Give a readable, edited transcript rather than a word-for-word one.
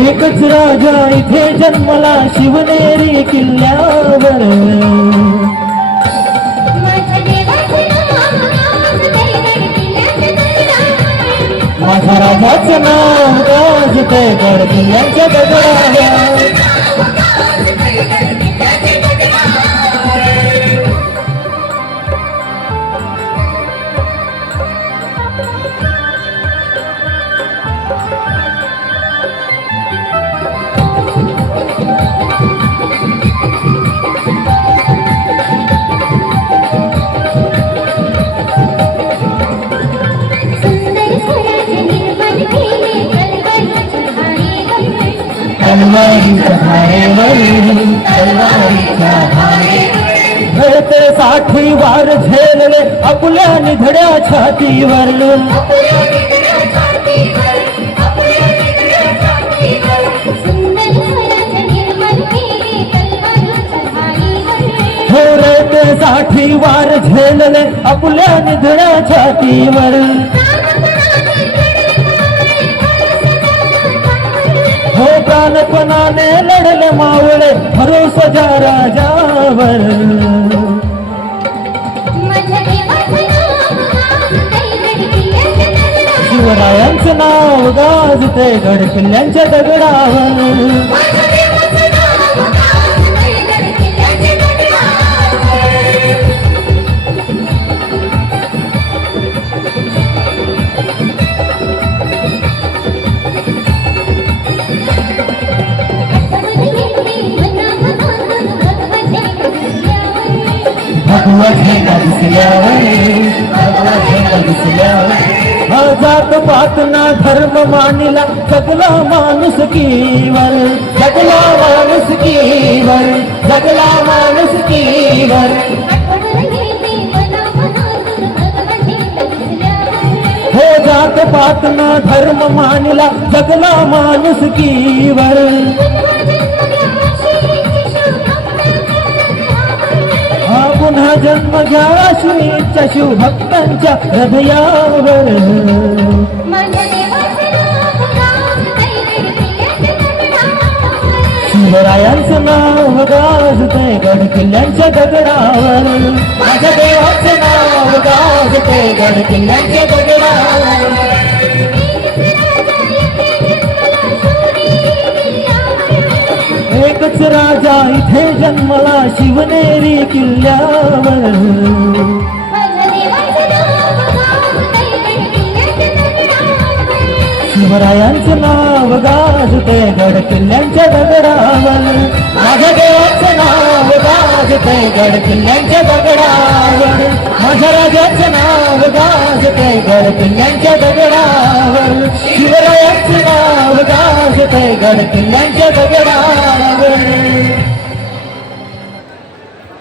एकच राजा इथे जन्मला शिवनेरी किल्ल्यावर माझ्या राजाचं नाव गाजते गड किल्ल्याच्या दगडावर तलवारीच्या धारेवरील तलवारीच्या धारे घडते 60 वार झेलले आपल्या निधड्या छातीवर घडते 60 वार झेलले आपल्या निधड्या छातीवर हो प्राणपणाने लढले मावळे भरोसा ज्या राजावर शिवरायांचं नाव गाजते गड किल्ल्यांच्या दगडावर भगवत झेंडा दिसल्यावर जात पात ना धर्म मानिला जगला माणूस कीवर जगला माणूस कीवर जगला माणूस कीवर हो जात पात ना धर्म मानिला जगला माणूस कीवर पुन्हा जन्म घ्या अश्विनीच्या शिवभक्तांच्या हृदयावर शिवरायांचं नाव गाजते गड किल्ल्यांच्या दगडावर माझ्या देवाचं नाव गाजते गड किल्ल्यांच्या दगडावर एकच राजा इथे जन्मला शिवनेरी किल्ल्यावर शिवरायांचं नाव गाजते गड किल्ल्यांच्या दगडावर माझ्या देवाचं नाव गाजते गड किल्ल्यांच्या दगडावर माझ्या राजाचं नाव गाजते गड किल्ल्यांच्या दगडावर शिवरायांचं नाव गाजते गड किल्ल्यांच्या दगडावर